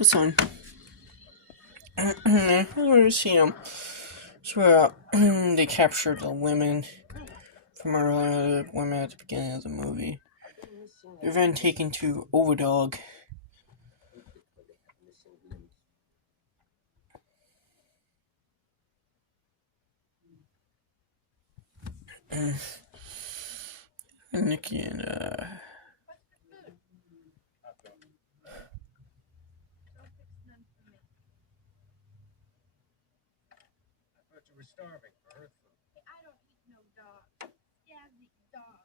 focus on. I want to see so they captured the women from earlier, the women at the beginning of the movie. They're then taken to Overdog. Nikki and starving for earth food. Hey, I don't eat no dog. Scabs eat dog.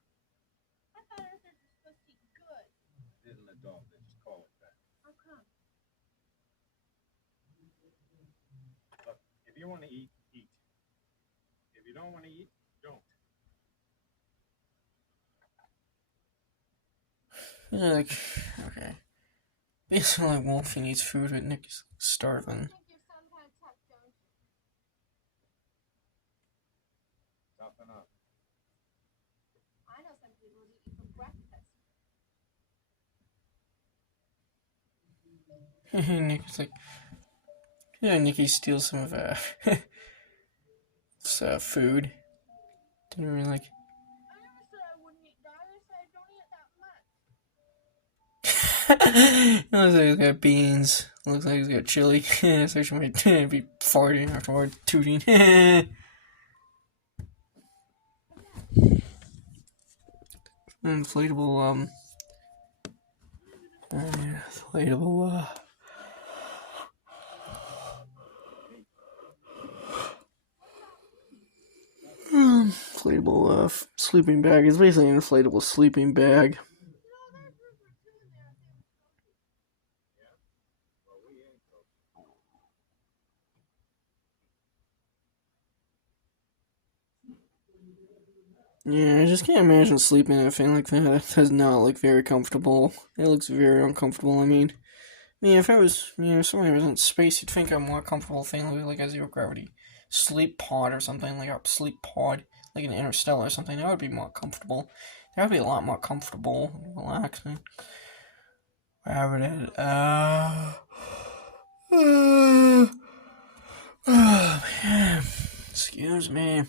I thought Earth is supposed to eat good. It isn't a dog, they just call it that. How come? Look, if you want to eat, eat. If you don't want to eat, don't. like, okay. Basically, like Wolfie needs food, but Nikki's starving. Toughen up. I know some people who eat for breakfast. Nikki's like, yeah, Nikki steals some of food. Didn't really like. I never said I wouldn't eat dog. I said I don't eat that much. It looks like he's got beans. Looks like he's got chili. So she might be farting afterward, tooting. Inflatable, inflatable sleeping bag. It's basically an inflatable sleeping bag. Yeah, I just can't imagine sleeping in a thing like that. That does not look very comfortable. It looks very uncomfortable. I mean, if I was, if somebody was in space, you'd think a more comfortable thing like a zero gravity sleep pod or something, like a sleep pod, like an Interstellar or something. That would be more comfortable. That would be a lot more comfortable, relaxing. Whatever it is. Oh, man. Excuse me.